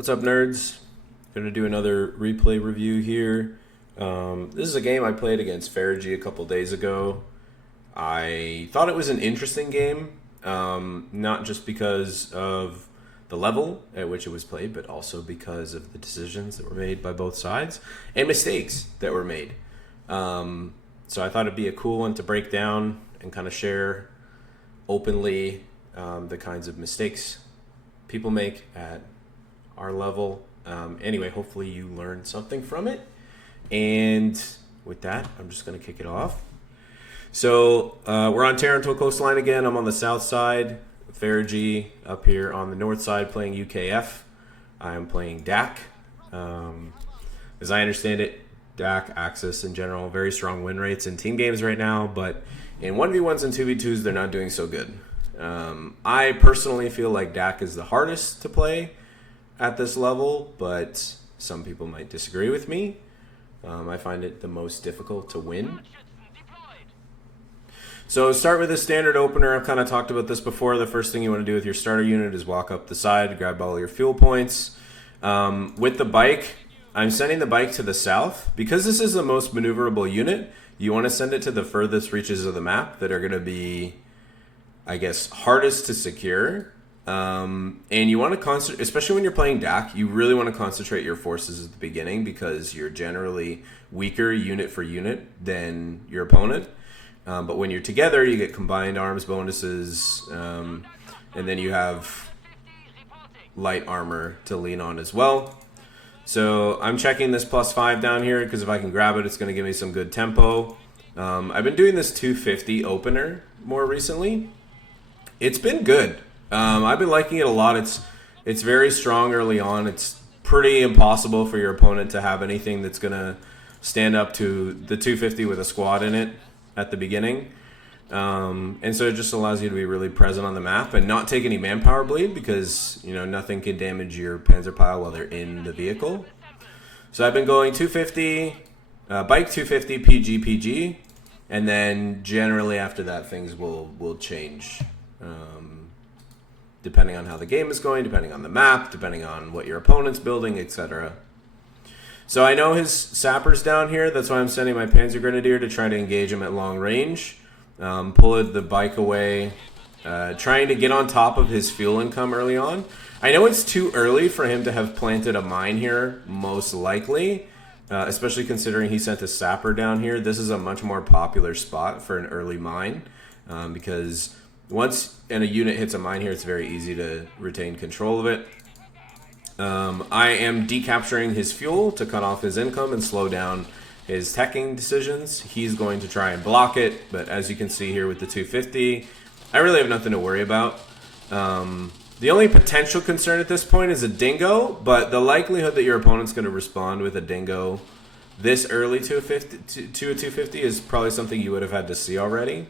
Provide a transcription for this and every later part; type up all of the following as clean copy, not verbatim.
What's up, nerds? Gonna do another replay review here. This is a game I played against F3rig a couple days ago. I thought it was an interesting game, not just because of the level at which it was played, but also because of the decisions that were made by both sides and mistakes that were made. So I thought it'd be a cool one to break down and kind of share openly the kinds of mistakes people make at our level. Anyway, hopefully you learned something from it. And with that, I'm just going to kick it off. So we're on Taranto Coastline again. I'm on the south side. F3rig up here on the north side playing UKF. I'm playing DAK. As I understand it, DAK, Axis in general, very strong win rates in team games right now, but in 1v1s and 2v2s, they're not doing so good. I personally feel like DAK is the hardest to play at this level, but some people might disagree with me. I find it the most difficult to win. So start with a standard opener. I've kind of talked about this before. The first thing you want to do with your starter unit is walk up the side, grab all your fuel points. With the bike, I'm sending the bike to the south. Because this is the most maneuverable unit, you want to send it to the furthest reaches of the map that are going to be, I guess, hardest to secure. And you want to concentrate, especially when you're playing DAK, you really want to concentrate your forces at the beginning because you're generally weaker unit for unit than your opponent. But when you're together, you get combined arms bonuses, and then you have light armor to lean on as well. So I'm checking this +5 down here because if I can grab it, it's going to give me some good tempo. I've been doing this 250 opener more recently. It's been good. I've been liking it a lot. It's very strong early on. It's pretty impossible for your opponent to have anything that's going to stand up to the 250 with a squad in it at the beginning. And so it just allows you to be really present on the map and not take any manpower bleed because, you know, nothing can damage your panzer pile while they're in the vehicle. So I've been going 250, bike 250, PG, and then generally after that things will change. Depending on how the game is going, depending on the map, depending on what your opponent's building, etc. So I know his sapper's down here. That's why I'm sending my Panzer Grenadier to try to engage him at long range. Pull the bike away, trying to get on top of his fuel income early on. I know it's too early for him to have planted a mine here, most likely, especially considering he sent a sapper down here. This is a much more popular spot for an early mine because once a unit hits a mine here, it's very easy to retain control of it. I am decapturing his fuel to cut off his income and slow down his teching decisions. He's going to try and block it, but as you can see here with the 250, I really have nothing to worry about. The only potential concern at this point is a dingo, but the likelihood that your opponent's going to respond with a dingo this early to a 250 is probably something you would have had to see already.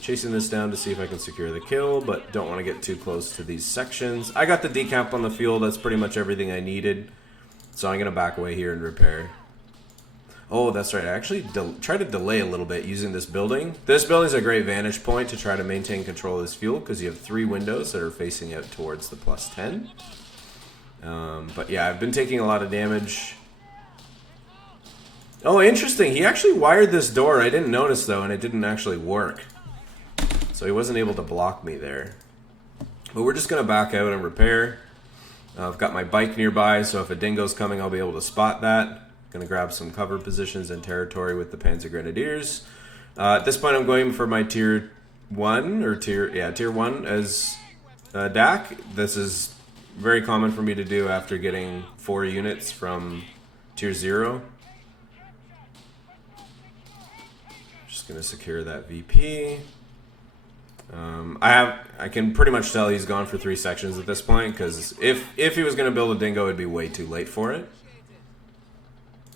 Chasing this down to see if I can secure the kill, but don't want to get too close to these sections. I got the decap on the field. That's pretty much everything I needed. So I'm going to back away here and repair. Oh, that's right. I actually tried to delay a little bit using this building. This building is a great vantage point to try to maintain control of this fuel because you have 3 windows that are facing out towards the +10. But yeah, I've been taking a lot of damage. Oh, interesting. He actually wired this door. I didn't notice, though, and it didn't actually work. So he wasn't able to block me there. But we're just going to back out and repair. I've got my bike nearby, so if a dingo's coming, I'll be able to spot that. Going to grab some cover positions and territory with the Panzer Grenadiers. At this point, I'm going for my tier 1, or tier 1 as DAK. This is very common for me to do after getting 4 units from tier 0. Just going to secure that VP. I can pretty much tell he's gone for 3 sections at this point because if he was going to build a dingo, it'd be way too late for it.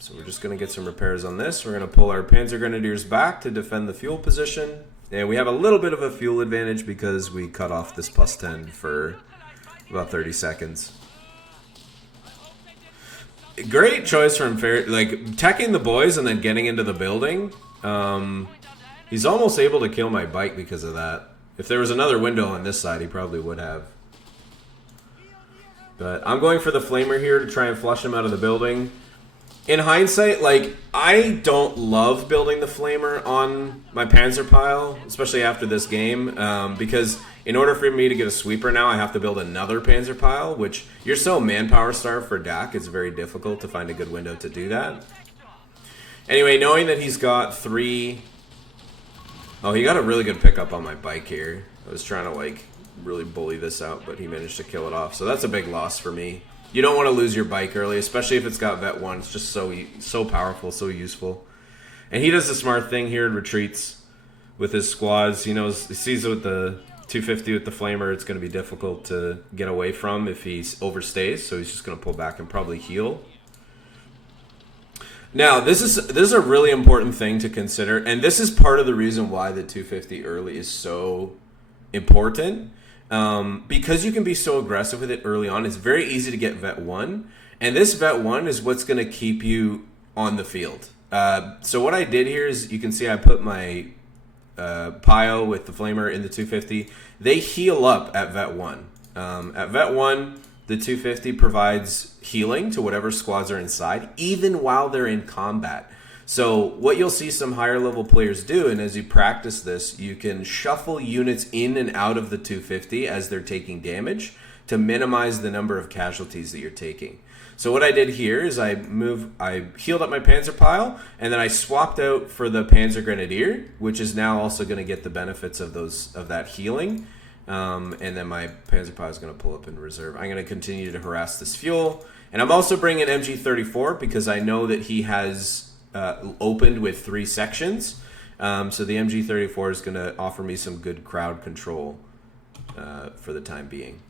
So we're just going to get some repairs on this. We're going to pull our Panzer Grenadiers back to defend the fuel position. And we have a little bit of a fuel advantage because we cut off this +10 for about 30 seconds. Great choice from like teching the boys and then getting into the building. He's almost able to kill my bike because of that. If there was another window on this side, he probably would have. But I'm going for the Flamer here to try and flush him out of the building. In hindsight, like, I don't love building the Flamer on my Panzer pile, especially after this game, because in order for me to get a sweeper now, I have to build another Panzer pile, which you're so manpower starved for DAK, it's very difficult to find a good window to do that. Anyway, knowing that he's got 3... Oh, he got a really good pickup on my bike here. I was trying to, like, really bully this out, but he managed to kill it off. So that's a big loss for me. You don't want to lose your bike early, especially if it's got Vet 1. It's just so powerful, so useful. And he does the smart thing here and retreats with his squads. He knows, he sees with the 250 with the Flamer, it's going to be difficult to get away from if he overstays. So he's just going to pull back and probably heal. Now, this is a really important thing to consider, and this is part of the reason why the 250 early is so important. Because you can be so aggressive with it early on, it's very easy to get Vet 1, and this Vet 1 is what's going to keep you on the field. So what I did here is, you can see I put my pile with the Flamer in the 250. They heal up at Vet 1. At Vet 1, the 250 provides healing to whatever squads are inside, even while they're in combat. So what you'll see some higher level players do, and as you practice this, you can shuffle units in and out of the 250 as they're taking damage to minimize the number of casualties that you're taking. So what I did here is I healed up my Panzer pile, and then I swapped out for the Panzer Grenadier, which is now also going to get the benefits of that healing. And then my Panzer pile is going to pull up in reserve. I'm going to continue to harass this fuel, and I'm also bringing MG34 because I know that he has opened with 3 sections, so the MG34 is going to offer me some good crowd control for the time being.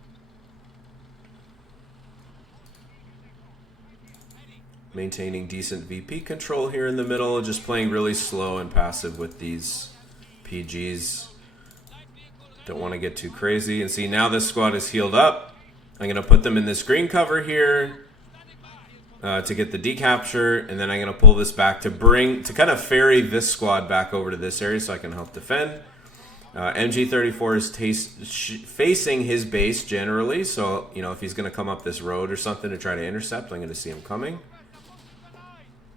Maintaining decent VP control here in the middle, just playing really slow and passive with these PGs. Don't want to get too crazy. And see, now this squad is healed up. I'm going to put them in this green cover here to get the decapture, and then I'm going to pull this back to kind of ferry this squad back over to this area so I can help defend. MG34 is facing his base generally, so you know, if he's going to come up this road or something to try to intercept, I'm going to see him coming.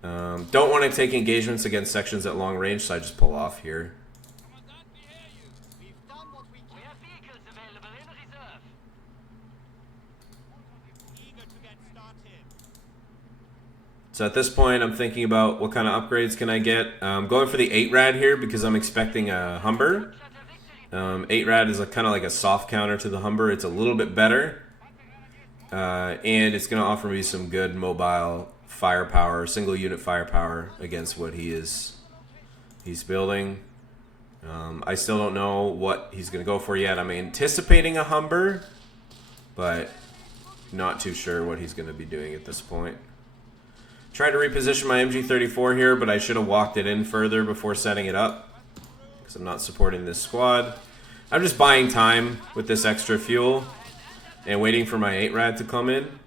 Don't want to take engagements against sections at long range, so I just pull off here. So at this point, I'm thinking about what kind of upgrades can I get. I'm going for the 8-rad here because I'm expecting a Humber. 8-rad is kind of like a soft counter to the Humber. It's a little bit better. And it's going to offer me some good mobile firepower, single unit firepower against what he's building. I still don't know what he's going to go for yet. I'm anticipating a Humber, but not too sure what he's going to be doing at this point. Tried to reposition my MG34 here, but I should have walked it in further before setting it up because I'm not supporting this squad. I'm just buying time with this extra fuel and waiting for my 8-rad to come in.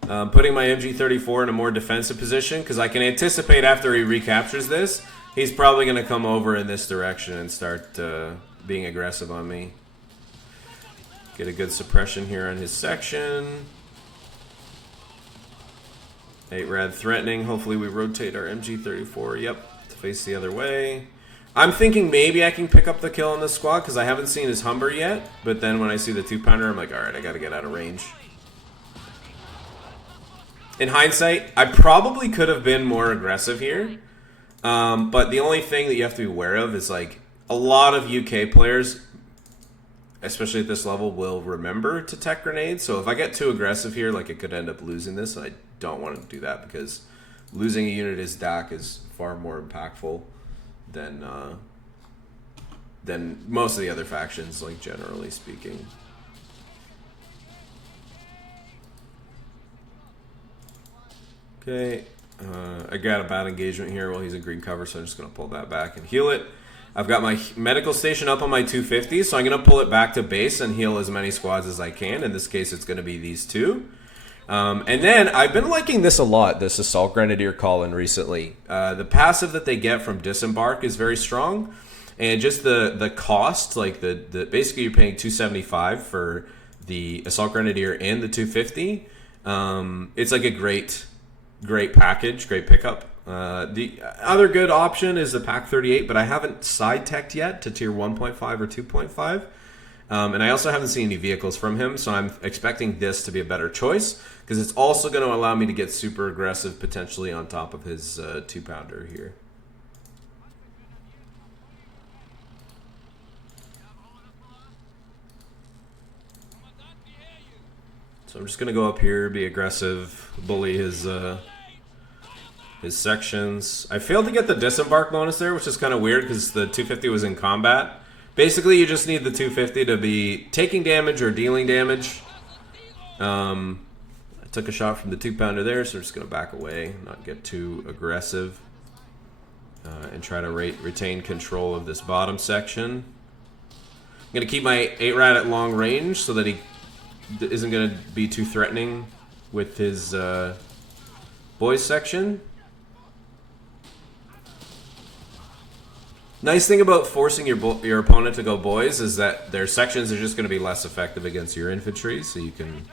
Putting my MG34 in a more defensive position because I can anticipate after he recaptures this, he's probably going to come over in this direction and start being aggressive on me. Get a good suppression here on his section. 8-rad threatening. Hopefully we rotate our MG34, yep, to face the other way. I'm thinking maybe I can pick up the kill on this squad because I haven't seen his Humber yet. But then when I see the 2-pounder, I'm like, alright, I got to get out of range. In hindsight, I probably could have been more aggressive here. But the only thing that you have to be aware of is, like, a lot of UK players, especially at this level, will remember to tech grenades. So if I get too aggressive here, like, it could end up losing this. And I don't want to do that because losing a unit as DAK is far more impactful than most of the other factions, like, generally speaking. Okay, I got a bad engagement here while he's in green cover, so I'm just going to pull that back and heal it. I've got my medical station up on my 250, so I'm going to pull it back to base and heal as many squads as I can. In this case, it's going to be these 2. And then I've been liking this a lot, this Assault Grenadier call-in recently. The passive that they get from Disembark is very strong. And just the cost, like the basically you're paying $275 for the Assault Grenadier and the 250, it's like a great package, great pickup. The other good option is the Pack 38, but I haven't side-teched yet to tier 1.5 or 2.5. And I also haven't seen any vehicles from him, so I'm expecting this to be a better choice because it's also going to allow me to get super aggressive potentially on top of his 2-pounder here. So I'm just going to go up here, be aggressive, bully his sections. I failed to get the disembark bonus there, which is kind of weird because the 250 was in combat. Basically, you just need the 250 to be taking damage or dealing damage. I took a shot from the 2-pounder there, so I'm just going to back away, not get too aggressive, and try to retain control of this bottom section. I'm going to keep my 8-rat at long range so that he isn't going to be too threatening with his boys section. Nice thing about forcing your opponent to go boys is that their sections are just going to be less effective against your infantry, so you can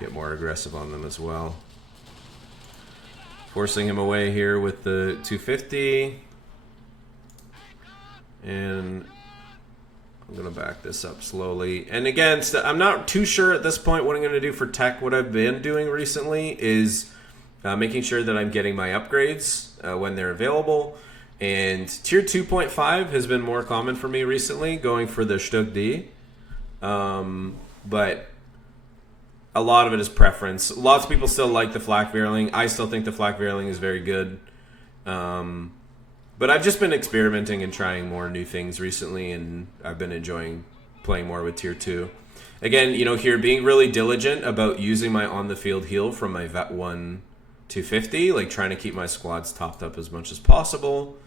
get more aggressive on them as well. Forcing him away here with the 250. And I'm going to back this up slowly. And again, I'm not too sure at this point what I'm going to do for tech. What I've been doing recently is making sure that I'm getting my upgrades when they're available. And tier 2.5 has been more common for me recently, going for the Stug D. But a lot of it is preference. Lots of people still like the Flak Vierling. I still think the Flak Vierling is very good. But I've just been experimenting and trying more new things recently, and I've been enjoying playing more with tier 2. Again, you know, here being really diligent about using my on-the-field heal from my Vet 1 250, like trying to keep my squads topped up as much as possible.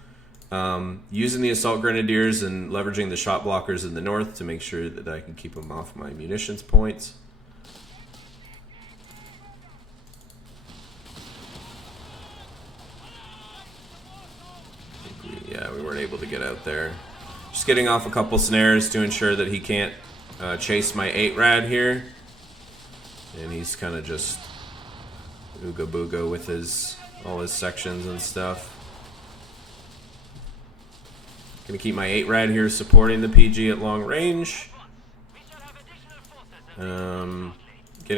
Using the Assault Grenadiers and leveraging the shot blockers in the north to make sure that I can keep them off my munitions points. Yeah, we weren't able to get out there. Just getting off a couple snares to ensure that he can't chase my 8-rad here. And he's kind of just ooga booga with all his sections and stuff. Gonna keep my 8-rad here supporting the PG at long range. Getting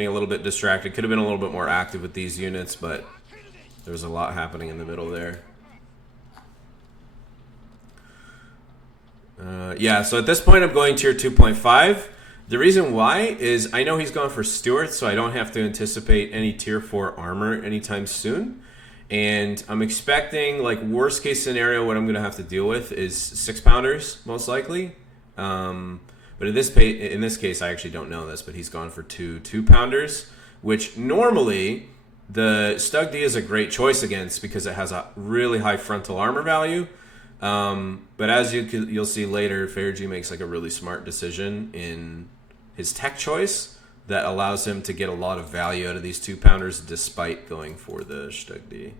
a little bit distracted. Could have been a little bit more active with these units, but there was a lot happening in the middle there. Yeah, so at this point I'm going tier 2.5. The reason why is I know he's gone for Stuart, so I don't have to anticipate any tier 4 armor anytime soon. And I'm expecting, like, worst case scenario, what I'm going to have to deal with is 6-pounders, most likely. But in this case, I actually don't know this, but he's gone for 2-pounders, which normally the Stug D is a great choice against because it has a really high frontal armor value. But as you'll see later, F3rig makes like a really smart decision in his tech choice that allows him to get a lot of value out of these 2-pounders despite going for the Stug D.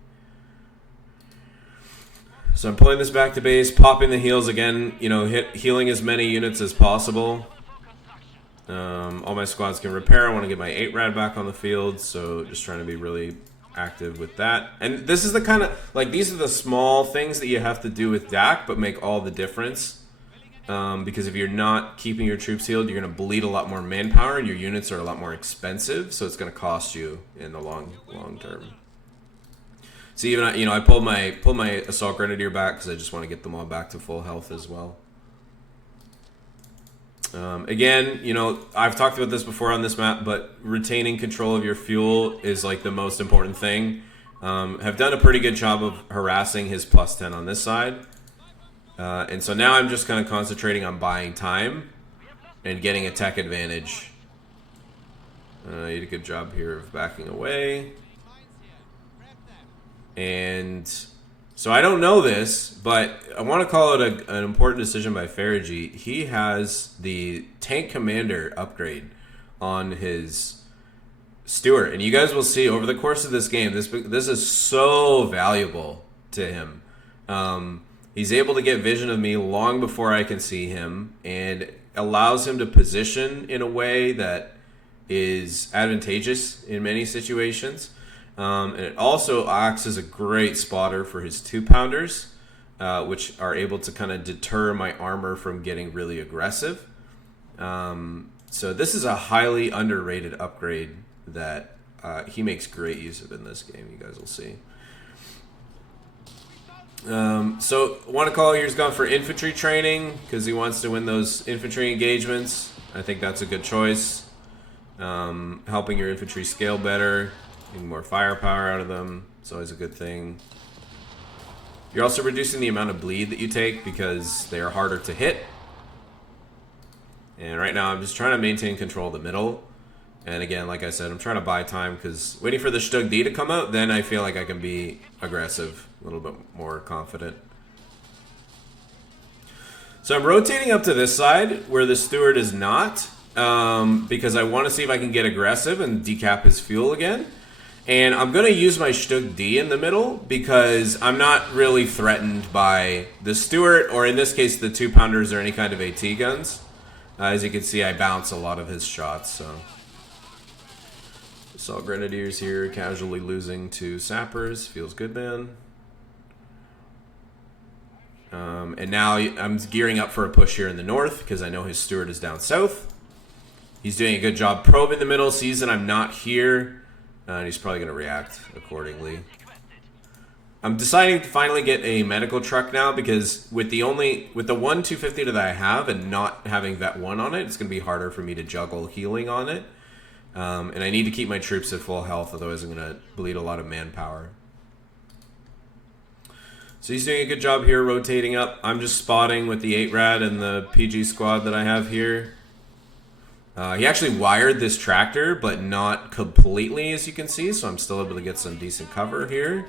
So I'm pulling this back to base, popping the heals again, you know, healing as many units as possible. All my squads can repair. I want to get my 8-rad back on the field, so just trying to be really active with that. And this is the kind of, like, these are the small things that you have to do with DAK, but make all the difference. Because if you're not keeping your troops healed, you're going to bleed a lot more manpower, and your units are a lot more expensive, so it's going to cost you in the long term. So even, you know, I pulled my Assault Grenadier back because I just want to get them all back to full health as well. Again, you know, I've talked about this before on this map, but retaining control of your fuel is like the most important thing. Have done a pretty good job of harassing his +10 on this side. And so now I'm just kind of concentrating on buying time and getting a tech advantage. You did a good job here of backing away. And so I don't know this, but I want to call it an important decision by F3rig. He has the Tank Commander upgrade on his Stuart. And you guys will see over the course of this game, this is so valuable to him. He's able to get vision of me long before I can see him. And allows him to position in a way that is advantageous in many situations. And it also acts as a great spotter for his 2-pounders, which are able to kind of deter my armor from getting really aggressive. So this is a highly underrated upgrade that he makes great use of in this game. You guys will see. So want to call here's gone for infantry training because he wants to win those infantry engagements. I think that's a good choice. Helping your infantry scale better, getting more firepower out of them. It's always a good thing. You're also reducing the amount of bleed that you take because they are harder to hit. And right now I'm just trying to maintain control of the middle. And again, like I said, I'm trying to buy time because waiting for the Stug D to come out, then I feel like I can be aggressive, a little bit more confident. So I'm rotating up to this side where the Steward is not, because I want to see if I can get aggressive and decap his fuel again. And I'm going to use my Stug D in the middle because I'm not really threatened by the Steward, or in this case the 2-pounders or any kind of AT guns. As you can see, I bounce a lot of his shots, so... Assault Grenadiers here, casually losing to Sappers. Feels good, man. And now I'm gearing up for a push here in the north because I know his Steward is down south. He's doing a good job probing the middle, sees that I'm not here, and he's probably going to react accordingly. I'm deciding to finally get a medical truck now because with the one 250 that I have and not having Vet 1 on it, it's going to be harder for me to juggle healing on it. And I need to keep my troops at full health, otherwise I'm going to bleed a lot of manpower. So he's doing a good job here rotating up. I'm just spotting with the 8-rad and the PG squad that I have here. He actually wired this tractor, but not completely, as you can see, so I'm still able to get some decent cover here.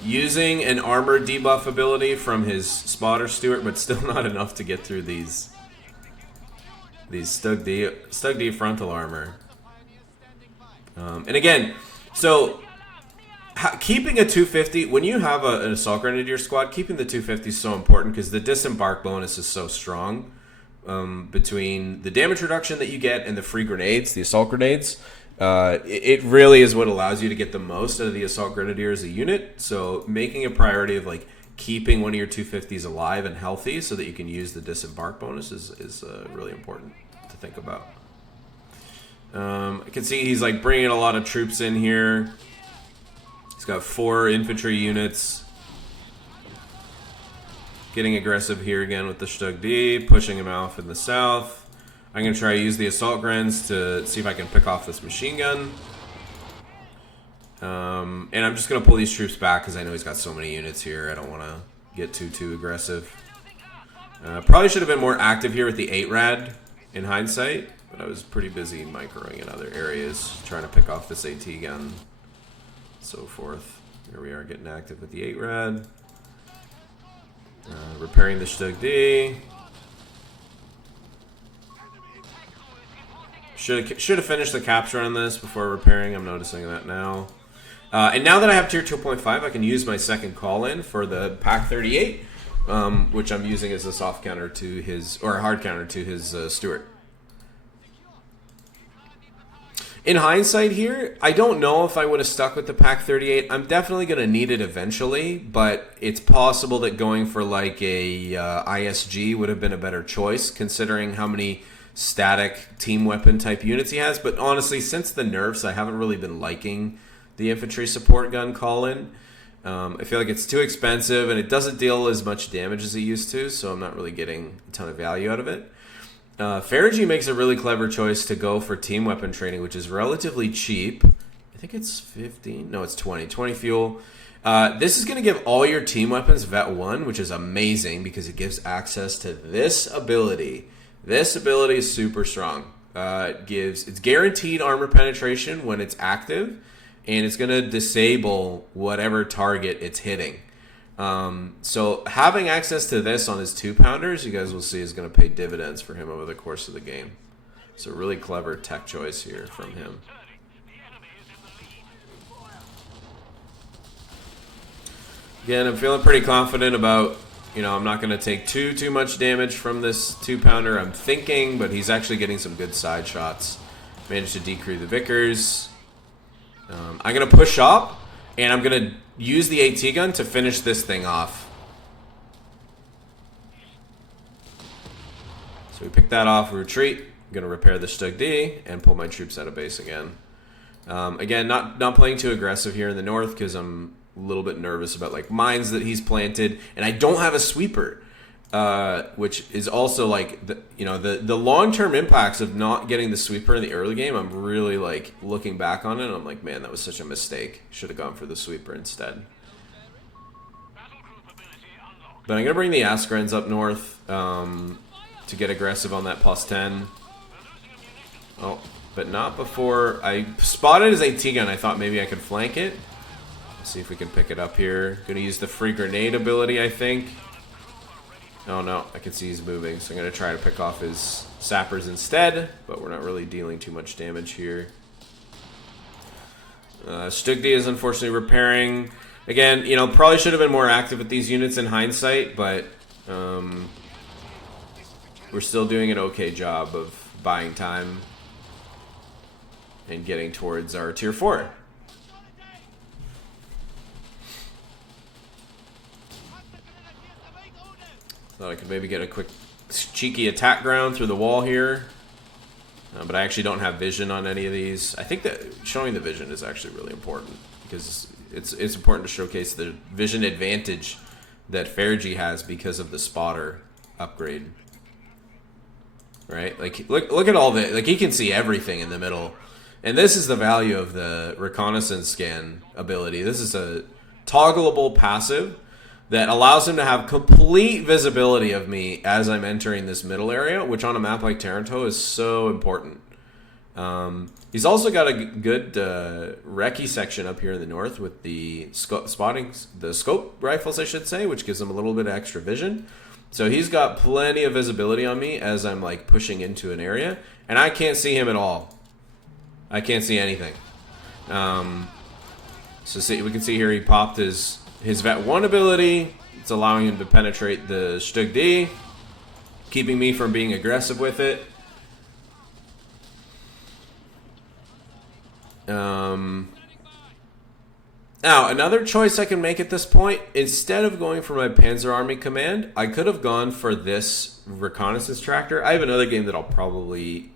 Using an armor debuff ability from his spotter Steward, but still not enough to get through these Stug D frontal armor. And again, so keeping a 250, when you have an Assault Grenadier squad, keeping the 250 is so important because the disembark bonus is so strong. Between the damage reduction that you get and the free grenades, the Assault Grenades, it really is what allows you to get the most out of the Assault Grenadier as a unit. So making a priority of like keeping one of your 250s alive and healthy so that you can use the disembark bonus is really important to think about. I can see he's like bringing a lot of troops in here. He's got 4 infantry units. Getting aggressive here again with the Stug D, pushing him off in the south. I'm going to try to use the Assault Grens to see if I can pick off this machine gun. And I'm just going to pull these troops back because I know he's got so many units here. I don't want to get too aggressive. Probably should have been more active here with the 8-rad in hindsight, but I was pretty busy microing in other areas, trying to pick off this AT gun, so forth. Here we are getting active with the 8-rad. Repairing the Stug D. Should have finished the capture on this before repairing. I'm noticing that now. And now that I have tier 2.5, I can use my second call-in for the Pack 38, which I'm using as a soft counter to his, or a hard counter to his Steward. In hindsight here, I don't know if I would have stuck with the Pack 38. I'm definitely going to need it eventually, but it's possible that going for like a ISG would have been a better choice considering how many static team weapon type units he has. But honestly, since the nerfs, I haven't really been liking the infantry support gun call-in. I feel like it's too expensive and it doesn't deal as much damage as it used to, so I'm not really getting a ton of value out of it. F3rig makes a really clever choice to go for team weapon training, which is relatively cheap. I think it's 15. No, it's 20. 20 fuel. This is going to give all your team weapons Vet 1, which is amazing because it gives access to this ability. This ability is super strong. It's guaranteed armor penetration when it's active, and it's going to disable whatever target it's hitting. So having access to this on his 2-pounders, you guys will see, is going to pay dividends for him over the course of the game. So really clever tech choice here from him. Again, I'm feeling pretty confident about You know, I'm not going to take too much damage from this 2-pounder, I'm thinking, but he's actually getting some good side shots. Managed to decrew the Vickers. I'm going to push up, and I'm going to use the AT gun to finish this thing off. So we pick that off, we retreat. I'm going to repair the Stug D and pull my troops out of base again. Again, not playing too aggressive here in the north because I'm a little bit nervous about like mines that he's planted, and I don't have a sweeper, which is also like the long-term impacts of not getting the sweeper in the early game. I'm really like looking back on it, and I'm like, man, that was such a mistake. Should have gone for the sweeper instead. But I'm gonna bring the Askarens up north to get aggressive on that +10. Oh, but not before I spotted his AT gun. I thought maybe I could flank it. Let's see if we can pick it up here. Gonna use the free grenade ability, I think. Oh no, I can see he's moving, so I'm gonna try to pick off his sappers instead, but we're not really dealing too much damage here. Stugdi is unfortunately repairing. Again, you know, probably should have been more active with these units in hindsight, but we're still doing an okay job of buying time and getting towards our tier 4. Thought I could maybe get a quick cheeky attack ground through the wall here, but I actually don't have vision on any of these. I think that showing the vision is actually really important because it's important to showcase the vision advantage that F3rig has because of the spotter upgrade. Right? Like look at all the, like, he can see everything in the middle. And this is the value of the reconnaissance scan ability. This is a toggleable passive that allows him to have complete visibility of me as I'm entering this middle area, which on a map like Taranto is so important. He's also got a good recce section up here in the north with the scope rifles, I should say, which gives him a little bit of extra vision. So he's got plenty of visibility on me as I'm like pushing into an area, and I can't see him at all. I can't see anything. So see, we can see here he popped his Vet 1 ability. It's allowing him to penetrate the Stug D, keeping me from being aggressive with it. Now, another choice I can make at this point, instead of going for my Panzer Army command, I could have gone for this reconnaissance tractor. I have another game that I'll probably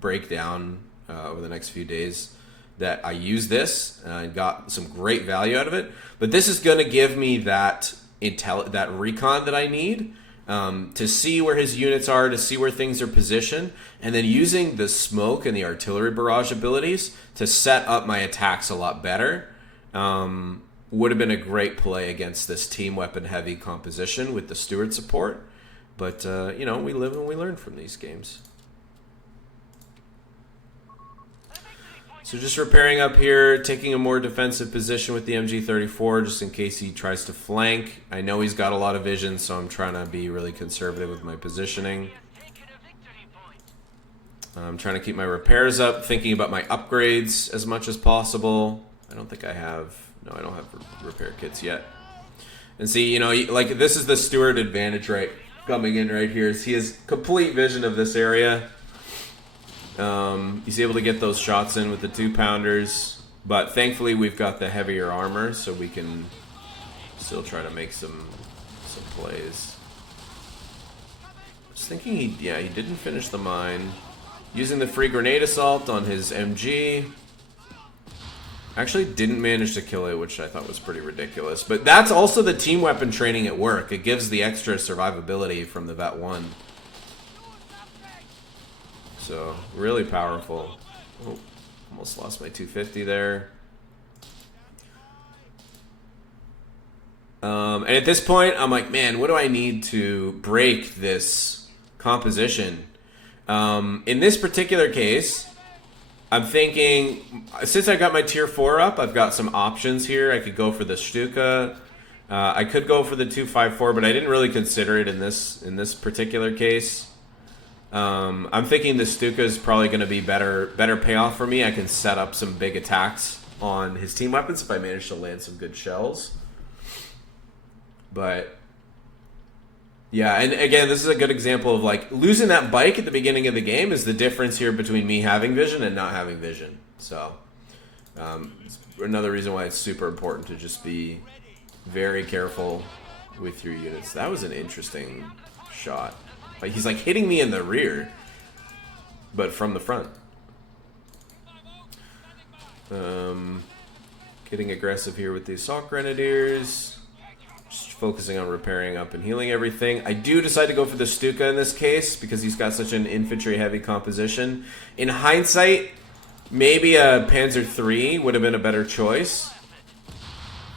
break down over the next few days that I use this and got some great value out of it. But this is going to give me that that recon that I need to see where his units are, to see where things are positioned, and then using the smoke and the artillery barrage abilities to set up my attacks a lot better. Would have been a great play against this team weapon heavy composition with the steward support. But, you know, we live and we learn from these games. So just repairing up here, taking a more defensive position with the MG34 just in case he tries to flank. I know he's got a lot of vision, so I'm trying to be really conservative with my positioning. I'm trying to keep my repairs up, thinking about my upgrades as much as possible. I don't think I have... No, I don't have repair kits yet. And see, you know, like this is the steward advantage, right? Coming in right here is he has complete vision of this area. He's able to get those shots in with the 2-pounders, but thankfully we've got the heavier armor, so we can still try to make some plays. I was thinking he didn't finish the mine. Using the free grenade assault on his MG. Actually didn't manage to kill it, which I thought was pretty ridiculous. But that's also the team weapon training at work. It gives the extra survivability from the Vet 1. So, really powerful. Oh, almost lost my 250 there. And at this point, I'm like, man, what do I need to break this composition? In this particular case, I'm thinking, since I got my tier 4 up, I've got some options here. I could go for the Stuka. I could go for the 254, but I didn't really consider it in this particular case. I'm thinking the Stuka is probably going to be better payoff for me. I can set up some big attacks on his team weapons if I manage to land some good shells. But Yeah, and again, this is a good example of like losing that bike at the beginning of the game is the difference here between me having vision and not having vision. So, it's another reason why it's super important to just be very careful with your units. That was an interesting shot. Like he's like hitting me in the rear, but from the front. Getting aggressive here with the assault grenadiers. Just focusing on repairing up and healing everything. I do decide to go for the Stuka in this case because he's got such an infantry-heavy composition. In hindsight, maybe a Panzer III would have been a better choice.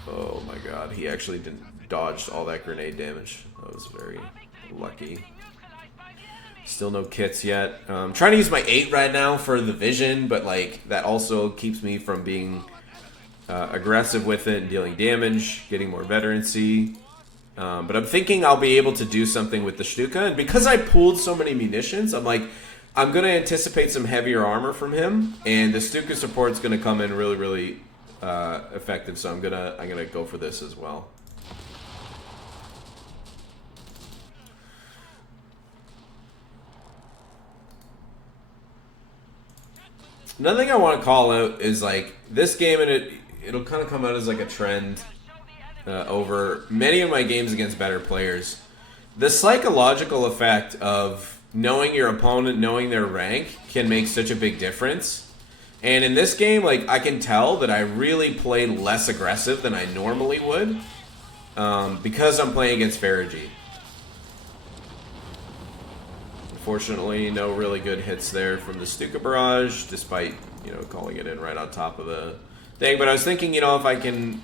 Oh my god, he actually dodged all that grenade damage. That was very lucky. Still no kits yet. I'm trying to use my 8 right now for the vision, but like that also keeps me from being aggressive with it and dealing damage, getting more veterancy. But I'm thinking I'll be able to do something with the Stuka. And because I pooled so many munitions, I'm like, I'm going to anticipate some heavier armor from him. And the Stuka support's going to come in really, really effective. So I'm gonna go for this as well. Another thing I want to call out is like this game, and it'll kind of come out as like a trend over many of my games against better players. The psychological effect of knowing your opponent, knowing their rank, can make such a big difference. And in this game, like I can tell that I really played less aggressive than I normally would because I'm playing against F3rig. Unfortunately, no really good hits there from the Stuka barrage, despite, you know, calling it in right on top of the thing. But I was thinking, you know, if I can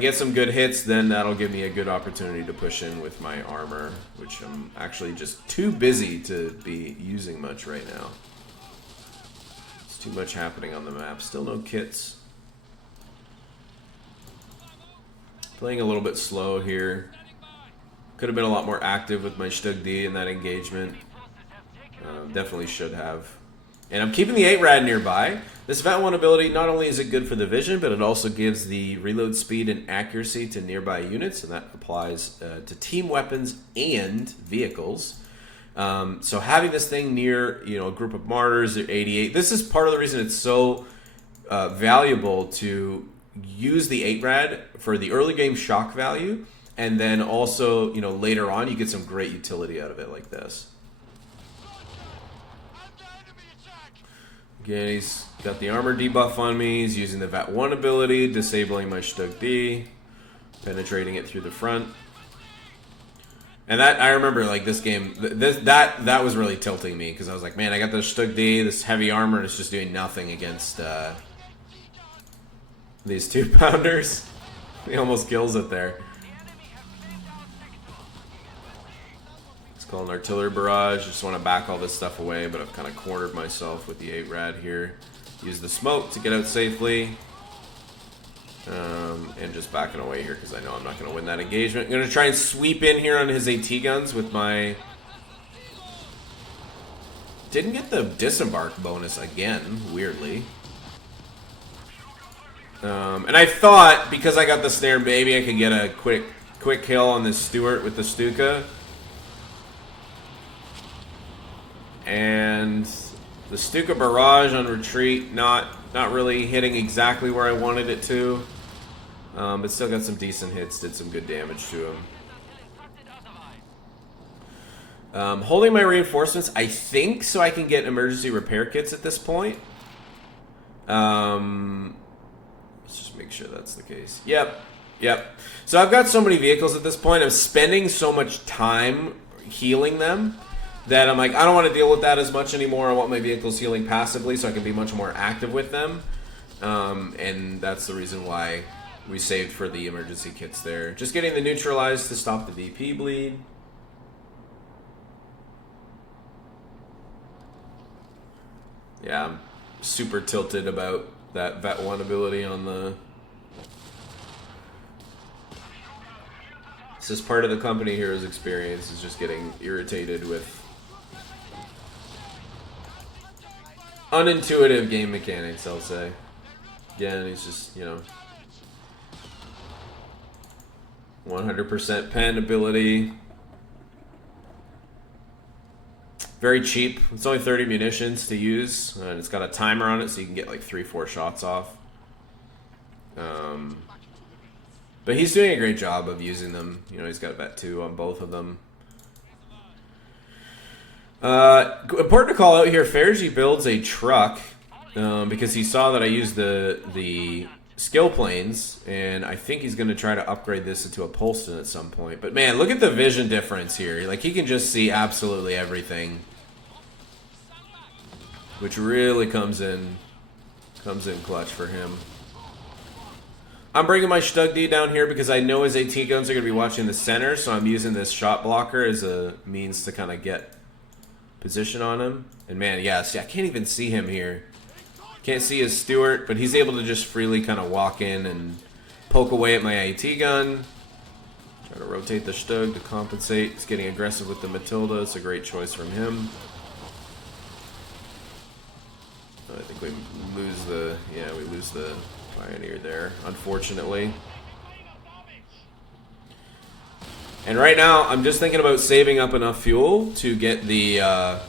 get some good hits, then that'll give me a good opportunity to push in with my armor, which I'm actually just too busy to be using much right now. It's too much happening on the map. Still no kits. Playing a little bit slow here. Could have been a lot more active with my Stug D in that engagement. Definitely should have. And I'm keeping the 8-Rad nearby. This Vet 1 ability, not only is it good for the vision, but it also gives the reload speed and accuracy to nearby units, and that applies to team weapons and vehicles. So having this thing near, you know, a group of martyrs or 88, this is part of the reason it's so valuable to use the 8-Rad for the early game shock value. And then also, you know, later on, you get some great utility out of it like this. Again, he's got the armor debuff on me. He's using the Vet 1 ability, disabling my Stug D, penetrating it through the front. And that, I remember, like, this game, that was really tilting me, because I was like, man, I got this Stug D, this heavy armor, and it's just doing nothing against these 2-pounders. He almost kills it there. Call an artillery barrage. Just want to back all this stuff away, but I've kind of cornered myself with the 8-Rad here. Use the smoke to get out safely. And just backing away here because I know I'm not going to win that engagement. I'm going to try and sweep in here on his AT guns with my... Didn't get the disembark bonus again, weirdly. And I thought, because I got the snare, maybe I could get a quick kill on this Stuart with the Stuka. And the Stuka barrage on retreat, not really hitting exactly where I wanted it to, but still got some decent hits, did some good damage to him. Holding my reinforcements, I think, so I can get emergency repair kits at this point. Let's just make sure that's the case. Yep. So I've got so many vehicles at this point, I'm spending so much time healing them that I'm like, I don't want to deal with that as much anymore. I want my vehicles healing passively so I can be much more active with them. And that's the reason why we saved for the emergency kits there. Just getting the neutralized to stop the VP bleed. Yeah, I'm super tilted about that Vet 1 ability on the... This is part of the company hero's experience, is just getting irritated with unintuitive game mechanics, I'll say. Again, he's just, you know... 100% pen ability. Very cheap. It's only 30 munitions to use, and it's got a timer on it, so you can get like 3-4 shots off. But he's doing a great job of using them. You know, he's got a bet 2 on both of them. Important to call out here, F3rig builds a truck because he saw that I used the skill planes, and I think he's going to try to upgrade this into a Polston at some point. But man, look at the vision difference here. Like, he can just see absolutely everything, which really comes in clutch for him. I'm bringing my Stug D down here because I know his AT guns are going to be watching the center, so I'm using this shot blocker as a means to kind of get position on him. And man, yeah, see, I can't even see him here. Can't see his Stewart, but he's able to just freely kind of walk in and poke away at my AT gun. Try to rotate the Stug to compensate. He's getting aggressive with the Matilda. It's a great choice from him. I think we lose the Pioneer there, unfortunately. And right now, I'm just thinking about saving up enough fuel to get the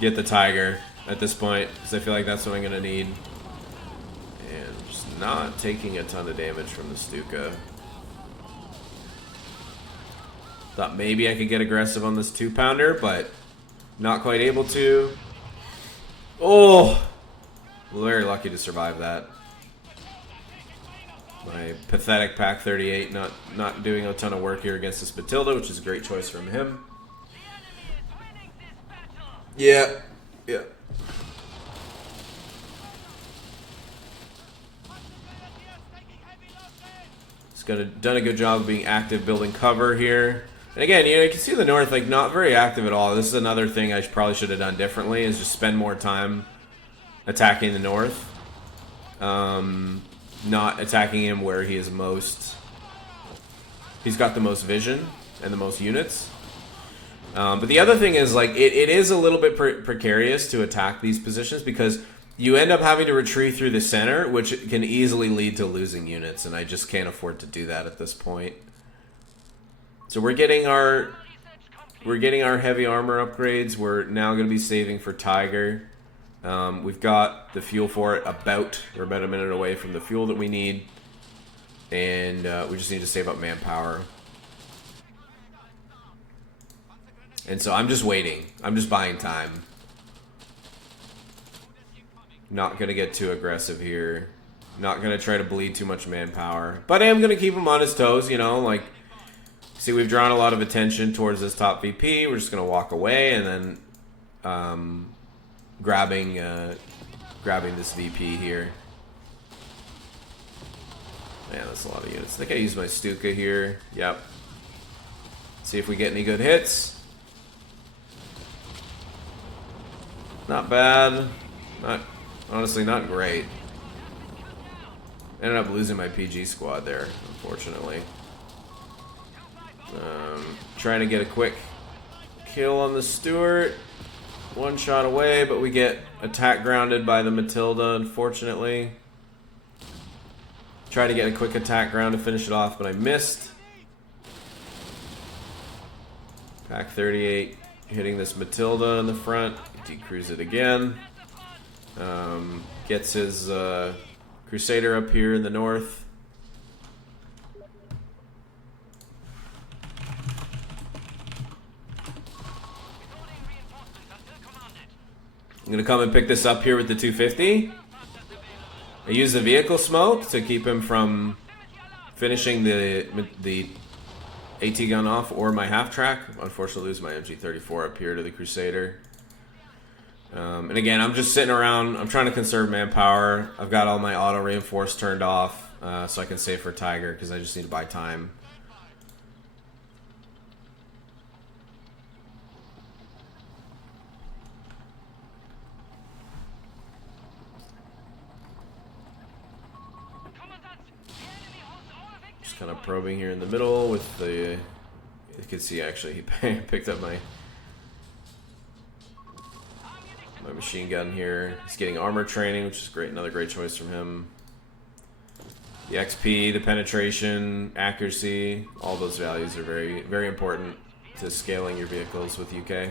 Tiger at this point, because I feel like that's what I'm gonna need. And just not taking a ton of damage from the Stuka. Thought maybe I could get aggressive on this 2-pounder, but not quite able to. Oh! Very lucky to survive that. My pathetic Pack 38 not doing a ton of work here against this Matilda, which is a great choice from him. Yeah. He's done a good job of being active, building cover here. And again, you know, you can see the north, like, not very active at all. This is another thing I probably should have done differently, is just spend more time attacking the north. Not attacking him where he is most... He's got the most vision and the most units. But the other thing is, like, it is a little bit precarious to attack these positions because you end up having to retreat through the center, which can easily lead to losing units, and I just can't afford to do that at this point. So we're getting our heavy armor upgrades. We're now going to be saving for Tiger. We've got the fuel for it we're about a minute away from the fuel that we need. And we just need to save up manpower. And so I'm just waiting. I'm just buying time. Not going to get too aggressive here. Not going to try to bleed too much manpower. But I am going to keep him on his toes, you know, like... See, we've drawn a lot of attention towards this top VP. We're just going to walk away and then grabbing this VP here. Man, that's a lot of units. I think I used my Stuka here. Yep. See if we get any good hits. Not bad. Honestly, not great. Ended up losing my PG squad there, unfortunately. Trying to get a quick kill on the Stewart. One shot away, but we get attack grounded by the Matilda, unfortunately. Tried to get a quick attack ground to finish it off, but I missed. Pack 38 hitting this Matilda in the front. Decruise it again. Gets his Crusader up here in the north. I'm going to come and pick this up here with the 250. I use the vehicle smoke to keep him from finishing the AT gun off or my half-track. Unfortunately, lose my MG34 up here to the Crusader. And again, I'm just sitting around. I'm trying to conserve manpower. I've got all my auto-reinforce turned off so I can save for Tiger because I just need to buy time. Kind of probing here in the middle with the... You can see actually he picked up my machine gun here. He's getting armor training, which is great. Another great choice from him. The XP, the penetration, accuracy, all those values are very, very important to scaling your vehicles with UK.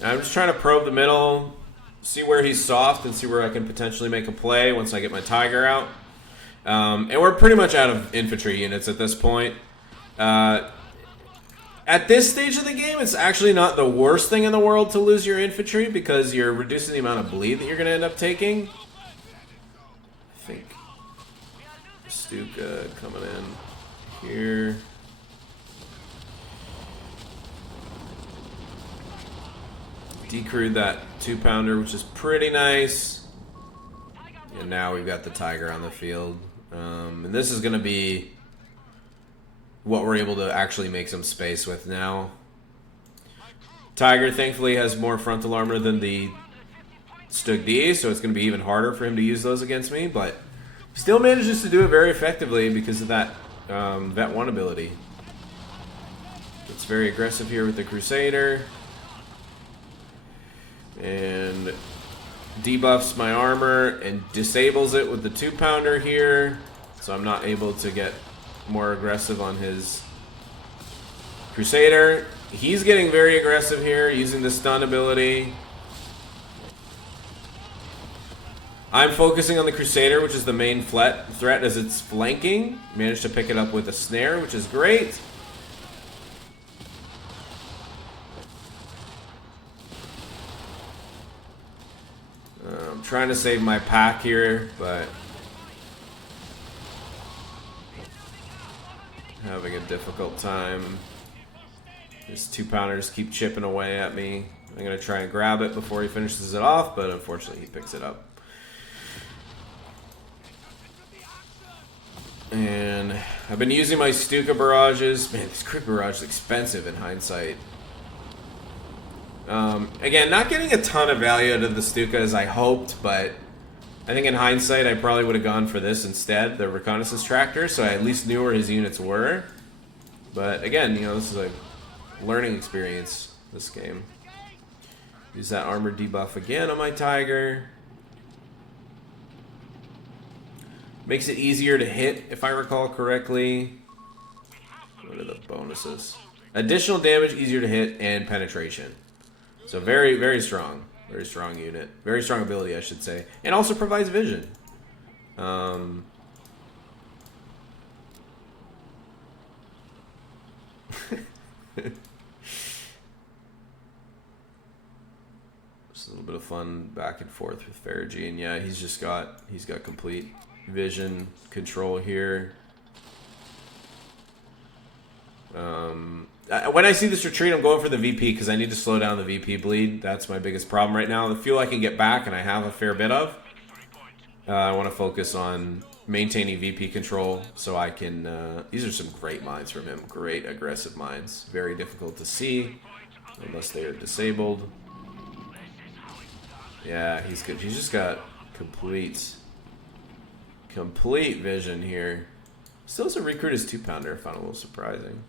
Now I'm just trying to probe the middle, see where he's soft, and see where I can potentially make a play once I get my Tiger out. And we're pretty much out of infantry units at this point. At this stage of the game, it's actually not the worst thing in the world to lose your infantry because you're reducing the amount of bleed that you're going to end up taking. I think Stuka coming in here. Decrewed that 2-pounder, which is pretty nice. And now we've got the Tiger on the field. And this is going to be what we're able to actually make some space with now. Tiger, thankfully, has more frontal armor than the Stug D, so it's going to be even harder for him to use those against me, but still manages to do it very effectively because of that Vet 1 ability. It's very aggressive here with the Crusader. And debuffs my armor and disables it with the 2-pounder here, so I'm not able to get more aggressive on his Crusader. He's getting very aggressive here using the stun ability. I'm focusing on the Crusader, which is the main threat as it's flanking. Managed to pick it up with a snare, which is great. I'm trying to save my pack here, but having a difficult time. His 2-pounders keep chipping away at me. I'm going to try and grab it before he finishes it off, but unfortunately he picks it up. And I've been using my Stuka barrages. Man, this crit barrage is expensive in hindsight. Again, not getting a ton of value out of the Stuka as I hoped, but I think in hindsight I probably would have gone for this instead, the reconnaissance tractor, so I at least knew where his units were. But again, you know, this is a learning experience, this game. Use that armor debuff again on my Tiger. Makes it easier to hit, if I recall correctly. What are the bonuses? Additional damage, easier to hit, and penetration. So very, very strong. Very strong unit. Very strong ability, I should say. And also provides vision. Just a little bit of fun back and forth with F3rig, and yeah, he's got complete vision control here. When I see this retreat, I'm going for the VP because I need to slow down the VP bleed. That's my biggest problem right now. The fuel I can get back, and I have a fair bit of. I want to focus on maintaining VP control so I can... these are some great mines from him. Great aggressive mines. Very difficult to see unless they are disabled. Yeah, he's good. He's just got complete vision here. Still has a recruit as 2-pounder. I found a little surprising.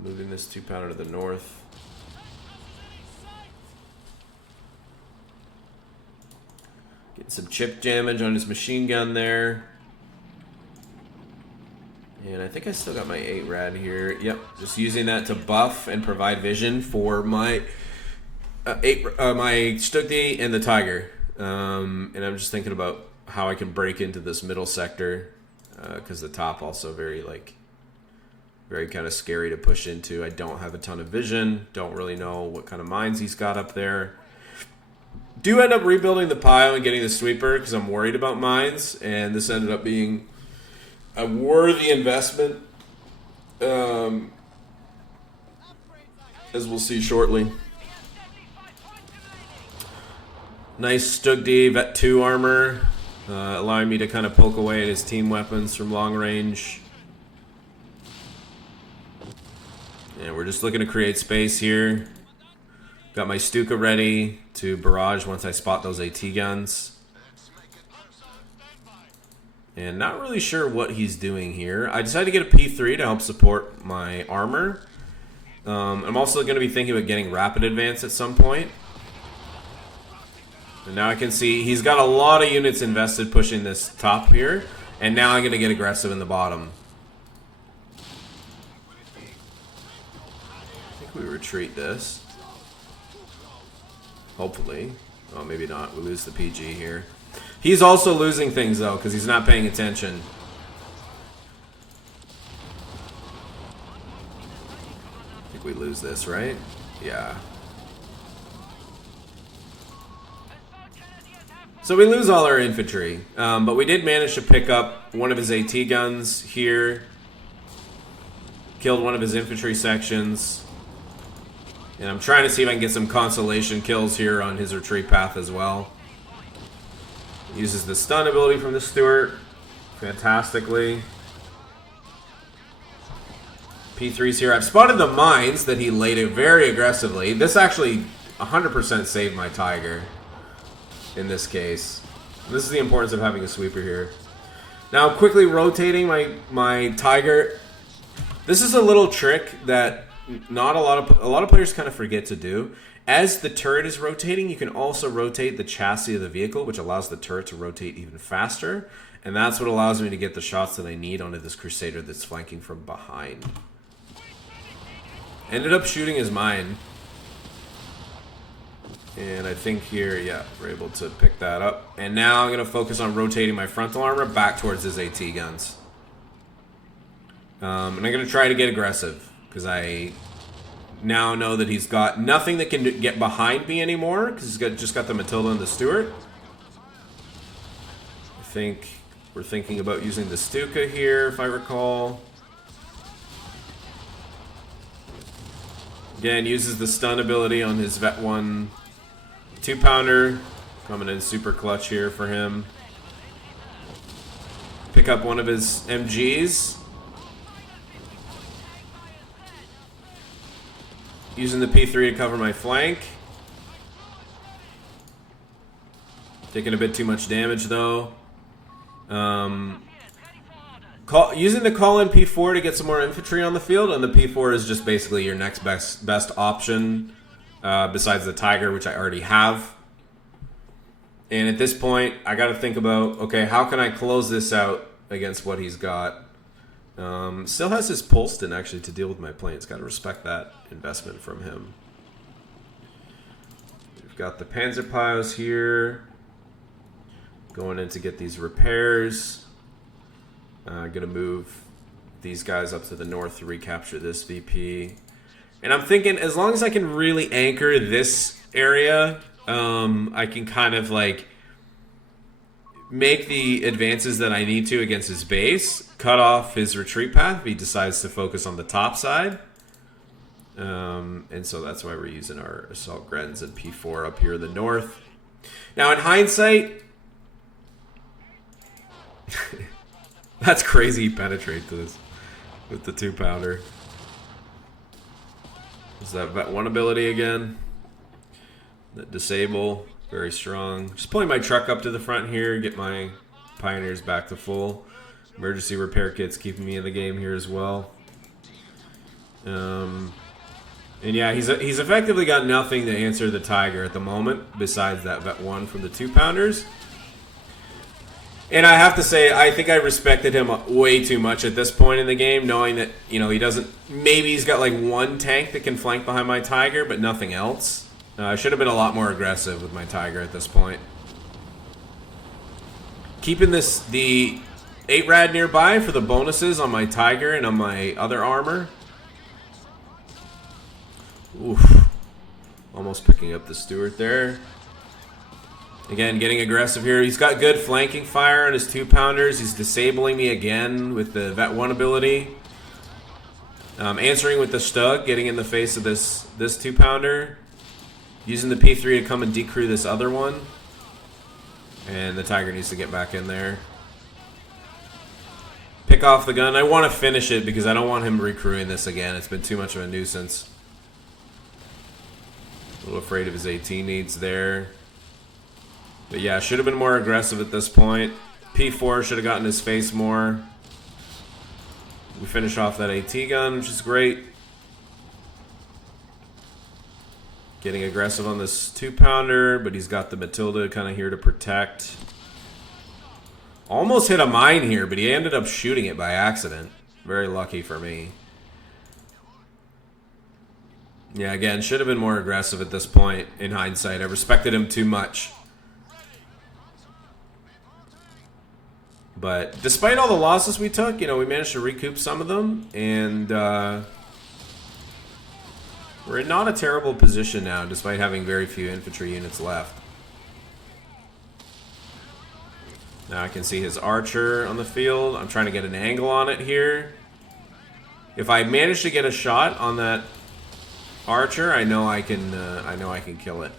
Moving this 2-pounder to the north. Getting some chip damage on his machine gun there. And I think I still got my 8 rad here. Yep, just using that to buff and provide vision for my my Stug D and the Tiger. And I'm just thinking about how I can break into this middle sector because the top also very kind of scary to push into. I don't have a ton of vision. Don't really know what kind of mines he's got up there. Do end up rebuilding the pile and getting the sweeper because I'm worried about mines, and this ended up being a worthy investment, as we'll see shortly. Nice Stug D Vet 2 armor, allowing me to kind of poke away at his team weapons from long range. And we're just looking to create space here. Got my Stuka ready to barrage once I spot those AT guns. And not really sure what he's doing here. I decided to get a P3 to help support my armor. I'm also going to be thinking about getting rapid advance at some point. And now I can see he's got a lot of units invested pushing this top here. And now I'm going to get aggressive in the bottom. I think we retreat this. Hopefully. Oh, maybe not. We lose the PG here. He's also losing things, though, because he's not paying attention. I think we lose this, right? Yeah. So we lose all our infantry, but we did manage to pick up one of his AT guns here. Killed one of his infantry sections. And I'm trying to see if I can get some consolation kills here on his retreat path as well. Uses the stun ability from the Stuart fantastically. P3's here. I've spotted the mines that he laid it very aggressively. This actually 100% saved my Tiger in this case. This is the importance of having a sweeper here. Now quickly rotating my Tiger. This is a little trick that not a lot of players kind of forget to do. As the turret is rotating, you can also rotate the chassis of the vehicle, which allows the turret to rotate even faster. And that's what allows me to get the shots that I need onto this Crusader that's flanking from behind. Ended up shooting his mine. And I think here, yeah, we're able to pick that up. And now I'm going to focus on rotating my frontal armor back towards his AT guns. And I'm going to try to get aggressive, because I now know that he's got nothing that can get behind me anymore, because he's just got the Matilda and the Stuart. I think we're thinking about using the Stuka here, if I recall. Again, uses the stun ability on his Vet 1 2-pounder. Coming in super clutch here for him. Pick up one of his MGs. Using the P3 to cover my flank. Taking a bit too much damage though. Using the call-in P4 to get some more infantry on the field, and the P4 is just basically your next best option besides the Tiger, which I already have. And at this point, I got to think about, okay, how can I close this out against what he's got? Still has his Polston actually to deal with my planes. Got to respect that investment from him. We've got the Panzer Piles here. Going in to get these repairs. Gonna move these guys up to the north to recapture this VP. And I'm thinking, as long as I can really anchor this area, I can kind of like make the advances that I need to against his base, cut off his retreat path if he decides to focus on the top side. And so that's why we're using our Assault Grens and P4 up here in the north. Now in hindsight, that's crazy he penetrates this with the 2-pounder. Is that Vet 1 ability again? That disable, very strong. Just pulling my truck up to the front here, get my Pioneers back to full. Emergency repair kits keeping me in the game here as well. And yeah, he's effectively got nothing to answer the Tiger at the moment, besides that Vet 1 from the 2-pounders. And I have to say, I think I respected him way too much at this point in the game, knowing that, you know, he doesn't... Maybe he's got like one tank that can flank behind my Tiger, but nothing else. I should have been a lot more aggressive with my Tiger at this point. Keeping the 8-rad nearby for the bonuses on my Tiger and on my other armor. Oof. Almost picking up the Stuart there. Again, getting aggressive here. He's got good flanking fire on his 2-pounders. He's disabling me again with the Vet 1 ability. Answering with the Stug, getting in the face of this 2-pounder. Using the P3 to come and decrew this other one. And the Tiger needs to get back in there. Pick off the gun. I want to finish it because I don't want him recrewing this again. It's been too much of a nuisance. A little afraid of his AT needs there. But yeah, should have been more aggressive at this point. P4 should have gotten his face more. We finish off that AT gun, which is great. Getting aggressive on this 2-pounder, but he's got the Matilda kind of here to protect. Almost hit a mine here, but he ended up shooting it by accident. Very lucky for me. Yeah, again, should have been more aggressive at this point in hindsight. I respected him too much. But despite all the losses we took, you know, we managed to recoup some of them, and we're in not a terrible position now, despite having very few infantry units left. Now I can see his archer on the field. I'm trying to get an angle on it here. If I manage to get a shot on that archer, I know I can kill it.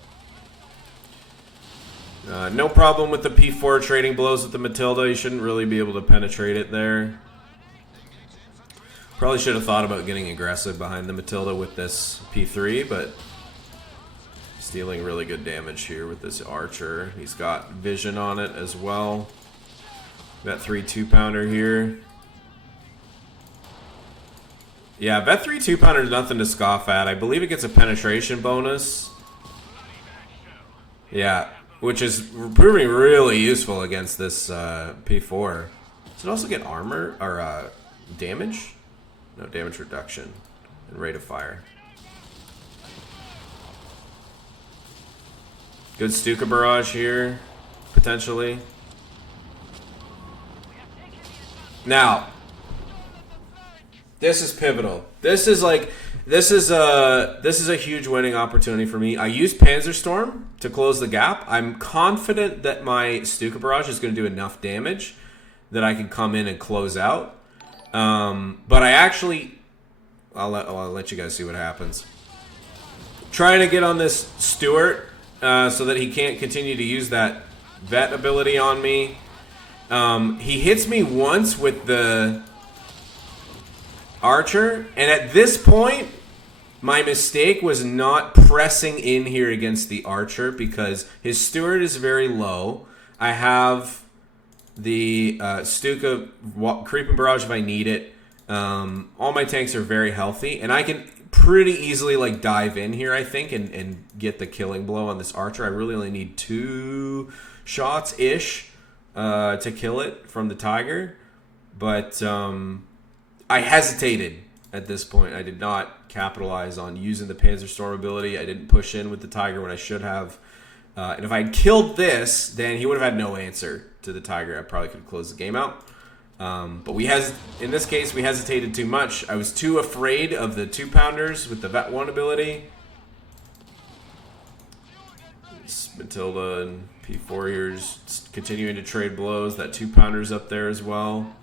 No problem with the P4 trading blows with the Matilda. You shouldn't really be able to penetrate it there. Probably should have thought about getting aggressive behind the Matilda with this P3, but he's dealing really good damage here with this archer. He's got vision on it as well. Vet 3 2-pounder here. Yeah, Vet 3 2-pounder is nothing to scoff at. I believe it gets a penetration bonus. Yeah, which is proving really useful against this P4. Does it also get armor or damage? No, damage reduction and rate of fire. Good Stuka barrage here, potentially. Now, this is pivotal. This is a huge winning opportunity for me. I used Panzerstorm to close the gap. I'm confident that my Stuka barrage is going to do enough damage that I can come in and close out. But I actually, I'll let you guys see what happens. Trying to get on this Stuart so that he can't continue to use that vet ability on me. He hits me once with the archer, and at this point, my mistake was not pressing in here against the archer because his Stuart is very low. I have the Stuka creeping barrage if I need it. All my tanks are very healthy, and I can pretty easily like dive in here, I think, and get the killing blow on this archer. I really only need 2 shots-ish to kill it from the Tiger, but I hesitated at this point. I did not capitalize on using the Panzerstorm ability. I didn't push in with the Tiger when I should have. And if I had killed this, then he would have had no answer to the Tiger. I probably could have closed the game out. But in this case, we hesitated too much. I was too afraid of the 2-pounders with the Vet 1 ability. It's Matilda and P4 here's continuing to trade blows. That 2-pounder's up there as well.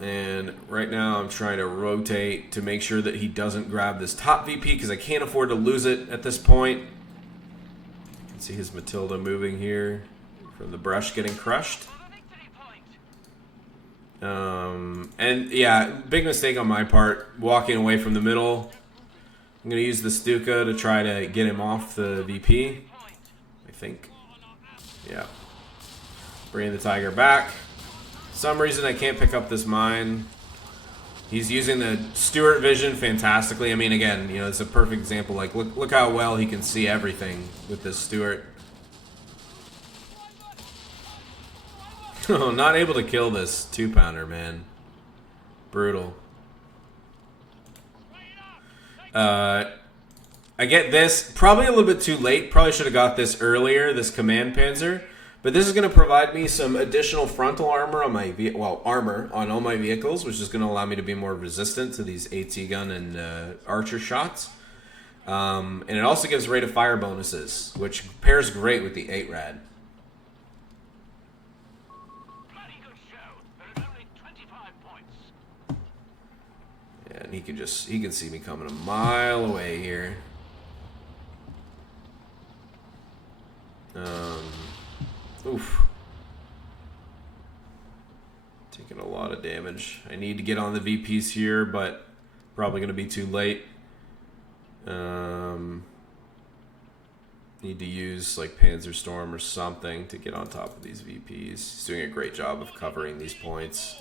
And right now I'm trying to rotate to make sure that he doesn't grab this top VP because I can't afford to lose it at this point. You can see his Matilda moving here from the brush getting crushed. And yeah, big mistake on my part, walking away from the middle. I'm going to use the Stuka to try to get him off the VP, I think. Yeah. Bringing the Tiger back. Some reason I can't pick up this mine. He's using the Stuart vision fantastically. I mean, again, you know, it's a perfect example. Like, look how well he can see everything with this Stuart. Oh, not able to kill this 2-pounder, man. Brutal. I get this probably a little bit too late. Probably should have got this earlier, this command panzer. But this is going to provide me some additional frontal armor on my armor on all my vehicles, which is going to allow me to be more resistant to these AT gun and archer shots. And it also gives rate of fire bonuses, which pairs great with the 8-rad. And he can see me coming a mile away here. Oof. Taking a lot of damage. I need to get on the VPs here, but probably going to be too late. Need to use like Panzerstorm or something to get on top of these VPs. He's doing a great job of covering these points.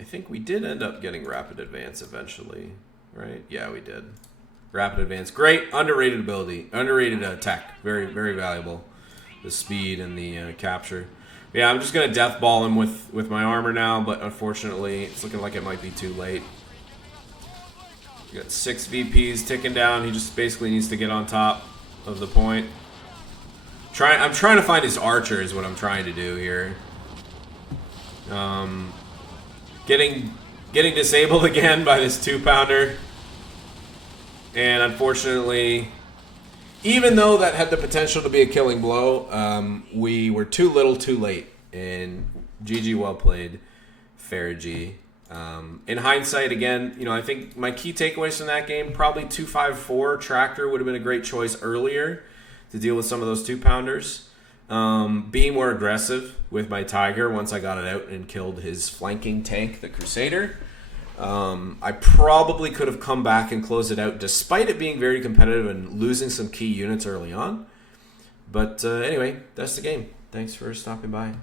I think we did end up getting rapid advance eventually, right? Yeah, we did. Rapid advance, great, underrated ability, underrated tech, very, very valuable. The speed and the capture. Yeah, I'm just gonna death ball him with my armor now, but unfortunately, it's looking like it might be too late. We got 6 VPs ticking down. He just basically needs to get on top of the point. I'm trying to find his archer is what I'm trying to do here. Getting disabled again by this 2-pounder. And unfortunately, even though that had the potential to be a killing blow, we were too little too late. And GG, well played, F3rig. In hindsight, again, I think my key takeaways from that game, probably 254 Tractor would have been a great choice earlier to deal with some of those 2-pounders. Being more aggressive with my Tiger once I got it out and killed his flanking tank, the Crusader. I probably could have come back and closed it out despite it being very competitive and losing some key units early on. But anyway, that's the game. Thanks for stopping by.